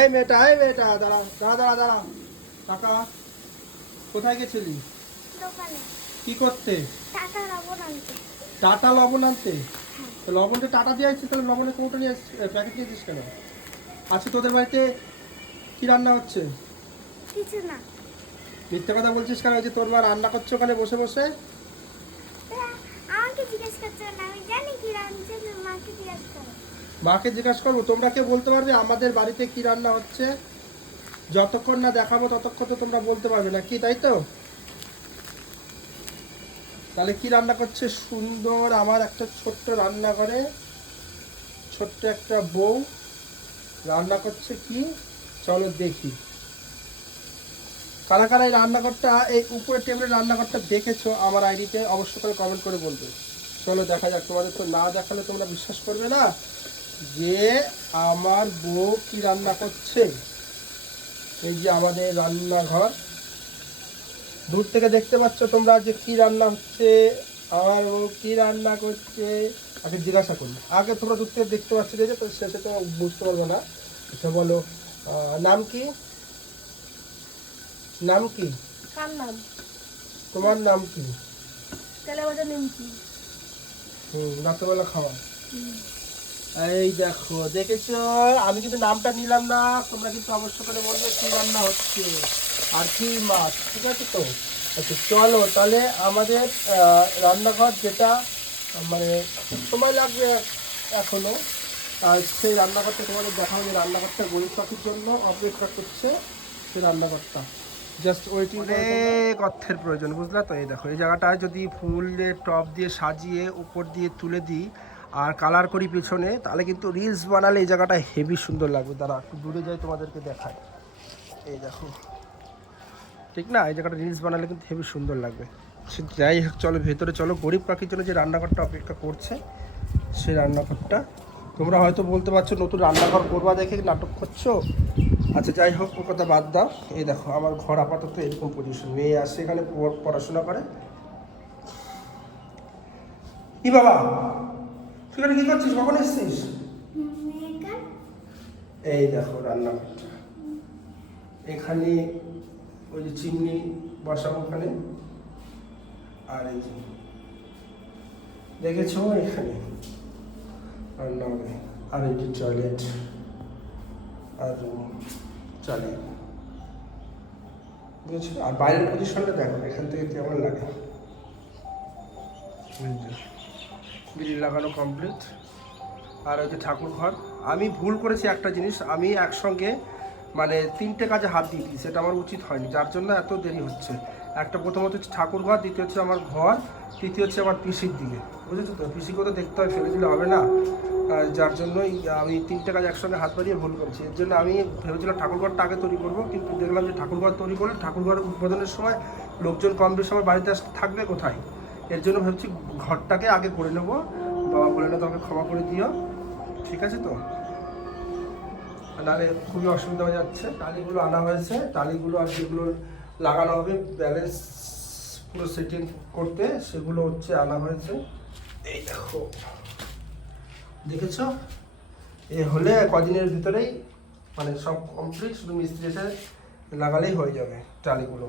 এই মেয়েটা এই মেয়েটা দাঁড়া দাঁড়া দাঁড়া দাঁড়া কাকা কোথায় গেছিলি? দোকানে। কি করতে? টাকা লবণ আনতে। টাটা লবণ আনতে? তো লবণটা টাটা দিয়ে আসছিস তাহলে লবণের কৌটো নিয়ে আসছিস প্যাকেট নিয়েছিস কেন? আচ্ছা তোদের বাড়িতে কি রান্না হচ্ছে? কিছু না। মিথ্যা কথা বলছিস কেন? যে তোর মা রান্না করছে ওখানে বসে বসে? আমাকে জিজ্ঞেস করছ না আমি জানি কি তুমি মাকে জিজ্ঞেস করো। মাকে জিজ্ঞাসা করব, তোমরা কে বলতে পারবে আমাদের বাড়িতে কি রান্না হচ্ছে? যতক্ষণ না দেখাবো, ততক্ষণ তো তোমরা বলতে পারবে না। কি, তাই তো? তাহলে কি রান্না করছে? সুন্দর আমার একটা ছোট্ট রান্নাঘরে ছোট্ট একটা বউ রান্না করছে কি? চলো দেখি। কারা কারা এই রান্নাঘরটা, এই উপরে টেবিলের রান্নাঘরটা দেখেছ আমার আইডিতে? অবশ্যই করে কমেন্ট করে বলবে। চলো দেখা যাক, তোমাদের তো না দেখালে তোমরা বিশ্বাস করবে না? যে আমার বউ কি রান্না করছে? এই যে আমাদের রান্নাঘর। দূর থেকে দেখতে পাচ্ছ তোমরা যে কি রান্না হচ্ছে আমার বউ কি রান্না করছে? আগে জিজ্ঞাসা করি। আগে তোমরা দূর থেকে দেখতে পাচ্ছ যে তো শেষে তো বুঝতে পারব না। সে বলো। নাম কি? নাম কি? কার নাম? তোমার নাম কি? তেলে নিমকি। হুম রাত্রেবেলা খাওয়া। এই দেখো দেখেছ? আমি কিন্তু নামটা নিলাম না তোমরা কিন্তু অবশ্য করে বলবে কি রান্না হচ্ছে আর কি মাছ ঠিক আছে তো? আচ্ছা চলো তাহলে আমাদের রান্নাঘর যেটা মানে সময় লাগবে এখনও আর সেই রান্নাঘরটা তোমাদের দেখাবো যে রান্নাঘরটা গরিব পাখির জন্য অপেক্ষা করছে সেই রান্নাঘরটা। জাস্ট ওয়েটিং অনেক অর্থের প্রয়োজন বুঝলা তো? এই দেখো এই জায়গাটায় যদি ফুলের টপ দিয়ে সাজিয়ে উপর দিয়ে তুলে দিই আর কালার করি পেছনে, তাহলে কিন্তু রিলস বানালে এই জায়গাটা হেভি সুন্দর লাগবে। তারা একটু দূরে যাই তোমাদেরকে দেখায় এই দেখো। ঠিক না? এই জায়গাটা রিলস বানালে কিন্তু হেভি সুন্দর লাগবে। সে যাই হোক, চলো ভেতরে চলো। গরিব পাখির জন্য যে রান্নাঘরটা অপেক্ষা করছে সেই রান্নাঘরটা। তোমরা হয়তো বলতে পারছ, নতুন রান্নাঘর করবা দেখে নাটক করছ? আচ্ছা যাই হোক ও কথা বাদ দাও। এই দেখো, আমার ঘর আপাতত এরকম পজিশন মেয়ে আসে এখানে, পড়াশোনা করে। কি বাবা? তুই এখানে কি করছিস? কখন এসছিস? এই দেখো রান্নাঘরটা। এখানে ওই যে চিমনি বসাবো ওখানে। আর এই যে দেখেছ এখানে? রান্না হবে। আর এই যে টয়লেট আর চলে। বুঝেছ? আর বাইরের পজিশনটা দেখো, এখান থেকে কেমন লাগে? গ্রিল লাগানো কমপ্লিট আর ওই যে ঠাকুর ঘর। আমি ভুল করেছি একটা জিনিস, আমি একসঙ্গে মানে তিনটে কাজে হাত দিয়ে দিই সেটা আমার উচিত হয়নি। যার জন্য এত দেরি হচ্ছে। একটা প্রথমত হচ্ছে ঠাকুর ঘর, দ্বিতীয় হচ্ছে আমার ঘর, তৃতীয় হচ্ছে আমার পিসির দিকে। বুঝেছ তো? পিসিকেও তো দেখতে হয়, ফেলে দিলে হবে না। যার জন্যই আমি তিনটে কাজ একসঙ্গে হাত বাড়িয়ে ভুল করেছি। এর জন্য আমি ভেবেছিলাম ঠাকুরঘরটা আগে তৈরি করব, কিন্তু দেখলাম যে ঠাকুরঘর তৈরি করলে ঠাকুরঘর উদ্বোধনের সময় লোকজন কম বেশি আমার বাড়িতে থাকবে কোথায়? এর জন্য ভাবছি ঘরটাকে আগে করে নেব। বাবা বলে না, তোমাকে ক্ষমা করে দিও। ঠিক আছে তো? নাহলে খুবই অসুবিধা হয়ে যাচ্ছে। টালিগুলো আনা হয়েছে। টালিগুলো আর যেগুলো লাগানো হবে ব্যালেন্স পুরো সেটিং করতে, সেগুলো হচ্ছে আনা হয়েছে। এই দেখো। দেখেছ? এ হলে কদিনের ভিতরেই মানে সব কমপ্লিট শুধু মিস্ত্রি এসে লাগালেই হয়ে যাবে টালিগুলো।